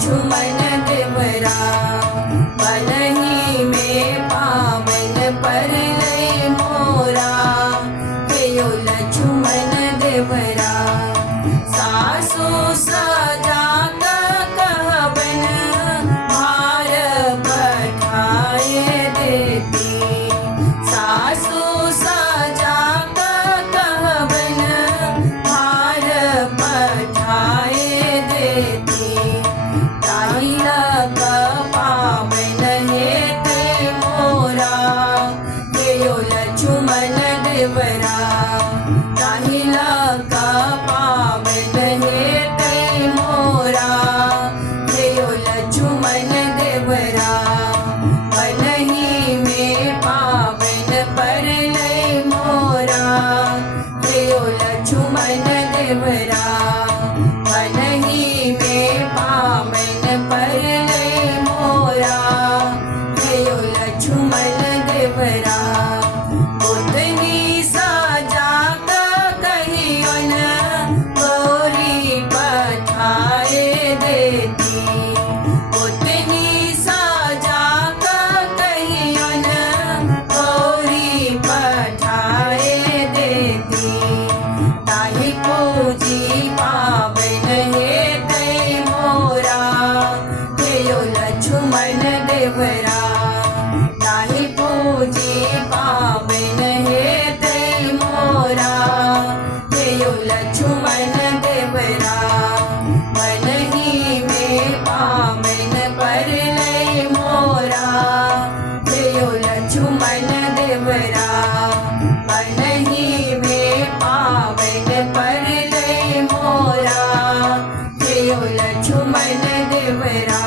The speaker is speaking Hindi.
लक्ष्मण देवरा बनहि में पावन पर लय मोरा हेयो लक्ष्मण देवरा सासु सजा कहबन भार पठाए देती सासु सजा कहबन भार पठाए देती ताहिला का पावन हेते मोरा हेयो लक्ष्मण देवरा ताहिला का पावन हेते मोरा हेयो लक्ष्मण देवरा बनहि में पावन पर लय मोरा हेयो लक्ष्मण देवरा बनहि में पावन पर लय मोरा हेयो लक्ष्मण देवरा उतनी सजा कहियन गोरी पठाए देती उतनी सजा कहियन गोरी पठाए देती ताहि पूजी पावन हेते मोरा हेयो लक्ष्मण देवरा ताहि पूजी पावन हेते मोरा हेयो लक्ष्मण देवरा बनहि में पावन पर लय मोरा हेयो लक्ष्मण देवरा बनहि में पावन पर लय मोरा हेयो लक्ष्मण देवरा